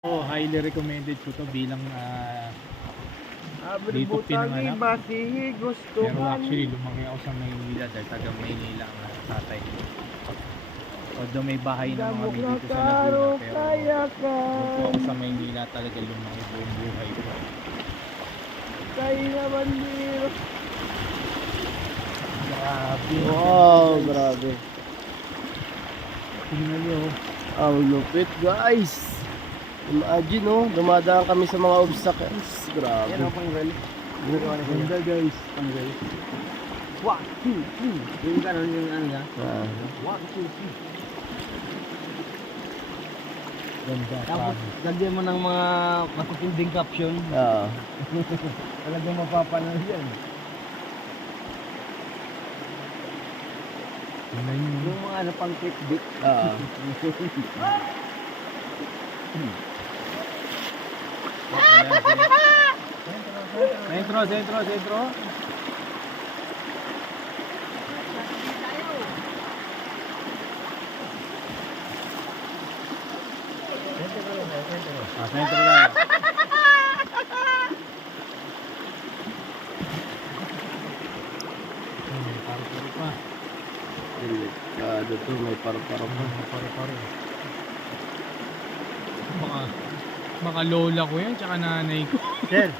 Oh, highly recommended ko to bilang dito pinanganak. Pero actually lumaki ako sa Maynila dahil taga Maynila ang tatay ko. Although may bahay na mga dito sa Laguna, pero dito ako sa Maynila talaga lumaki buong buhay ko. Grabe. Wow, grabe. Tingnan nyo. Ang lupit, guys. Imagine, oh, dumadaan kami sa mga obstacles. Grabe. Yan o, pang rally. Ganda guys. Pang rally. 1, 2, 3. Yung kanon yung ano yan. 1, 2, 3. Ganda. Tapos, lagyan mo ng mga matutinding caption. Talagang mapapanood yan. Tingnan nyo. Yung mga ano pang clickbait. Sentro. Sentro lang. Paru-paro pa. Delikado to, may paru-paro pa. Paru-paro. Baka lola ko yan, tsaka nanay ko. Sir,